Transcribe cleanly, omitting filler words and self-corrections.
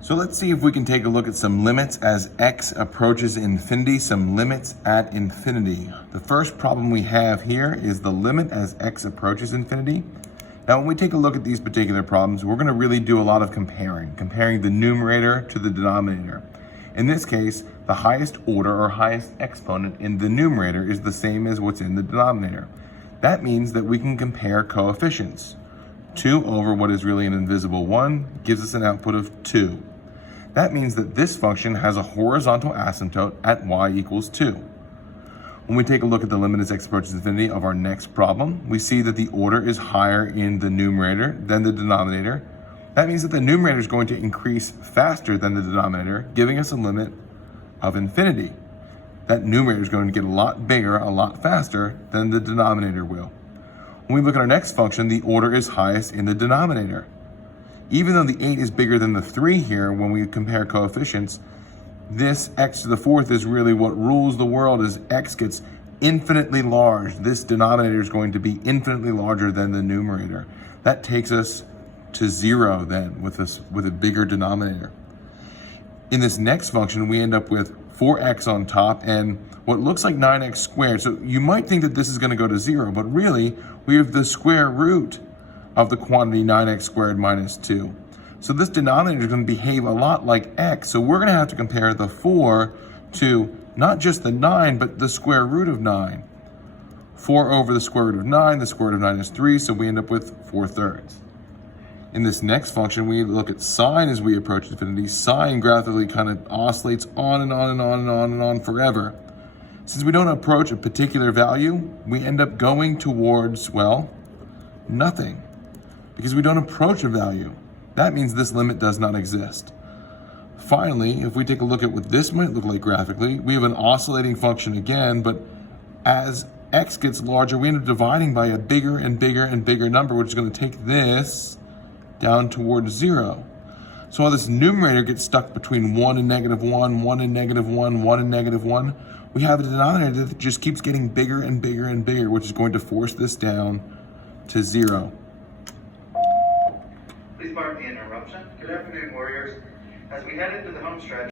So let's see if we can take a look at some limits as x approaches infinity, some limits at infinity. The first problem we have here is the limit as x approaches infinity. Now when we take a look at these particular problems, we're going to really do a lot of comparing the numerator to the denominator. In this case, the highest order or highest exponent in the numerator is the same as what's in the denominator. That means that we can compare coefficients. 2 over what is really an invisible 1 gives us an output of 2. That means that this function has a horizontal asymptote at y equals 2. When we take a look at the limit as x approaches infinity of our next problem, we see that the order is higher in the numerator than the denominator. That means that the numerator is going to increase faster than the denominator, giving us a limit of infinity. That numerator is going to get a lot bigger, a lot faster than the denominator will. When we look at our next function, the order is highest in the denominator. Even though the 8 is bigger than the 3 here when we compare coefficients, this x to the fourth is really what rules the world as x gets infinitely large. This denominator is going to be infinitely larger than the numerator. That takes us to 0 then with a bigger denominator. In this next function, we end up with 4x on top and what looks like 9x squared. So you might think that this is going to go to 0, but really we have the square root of the quantity 9x squared minus 2. So this denominator is going to behave a lot like x. So we're going to have to compare the 4 to not just the 9, but the square root of 9. 4 over the square root of 9, the square root of 9 is 3, so we end up with 4/3. In this next function, we look at sine as we approach infinity. Sine graphically kind of oscillates on and on and on and on and on forever. Since we don't approach a particular value, we end up going towards, well, nothing. Because we don't approach a value. That means this limit does not exist. Finally, if we take a look at what this might look like graphically, we have an oscillating function again, but as x gets larger, we end up dividing by a bigger and bigger and bigger number, which is going to take this down towards 0. So while this numerator gets stuck between 1 and negative 1, 1 and negative 1, 1 and negative 1, we have a denominator that just keeps getting bigger and bigger and bigger, which is going to force this down to 0. Please pardon the interruption. Good afternoon, Warriors. As we head into the home stretch,